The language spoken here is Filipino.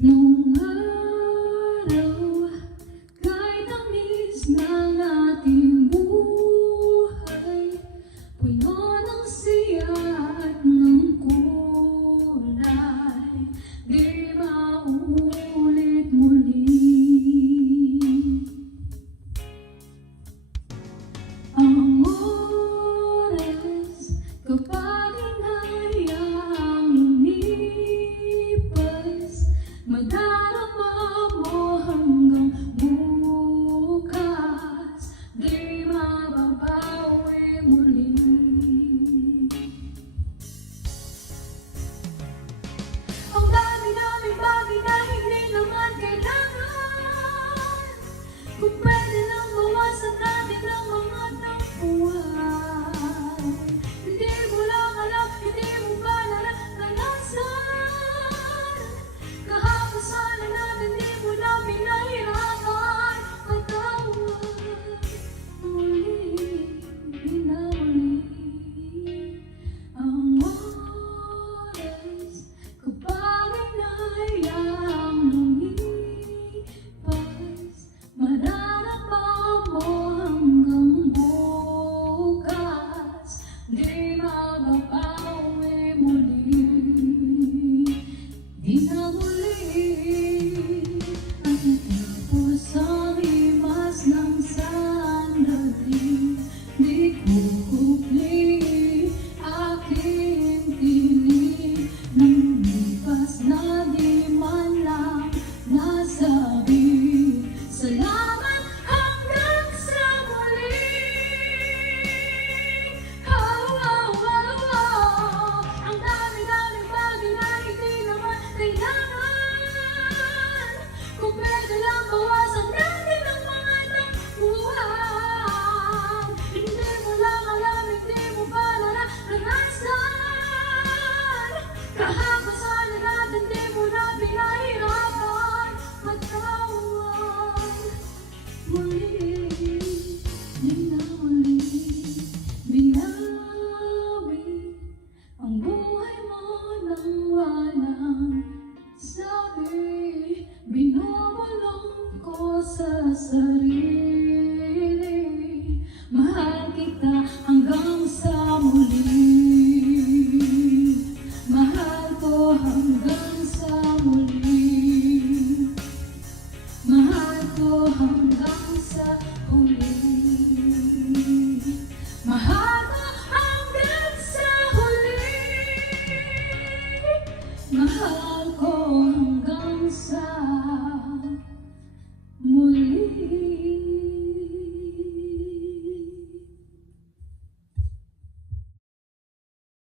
Nung araw, kahit tamis ng ating buhay, puno ng siya at ng kulay, di mauulit muli. Ang oras kapag hinayang lumipas, madarama mo hanggang bukas, di mababawi muli. Ang dami-daming bagay na hindi naman kailangan, kung pwede lang bawasan natin ang mga tampuhan. Hindi mo lang alam, hindi mo ba naranasan, kahapon sana natin di mo na pinahirapan. Patawad muli, binawali ang oras kapag hinayang lumipas, madarama mo hanggang bukas, di mababawi muli. Di na muli ang tapos ang imas ng sandali. Di kukupli aking tinig nang lipas na di man lang nasabi. Salamat hanggang sa muli. Ang dami-daming bagay na hindi naman kailangan, kung pwede lang bawasan natin ang mga tampuhan. Hindi mo lang alam, hindi mo ba naranasan, kahapon sana natin di mo na pinahirapan. Patawad muli, di na muli binawi ang buhay mo nang walang sabi. Binubulong ko sa sarili, mahal kita hanggang sa muli. Mahal ko hanggang sa muli. Mahal ko hanggang sa huli. Mahal ko hanggang sa huli. Mahal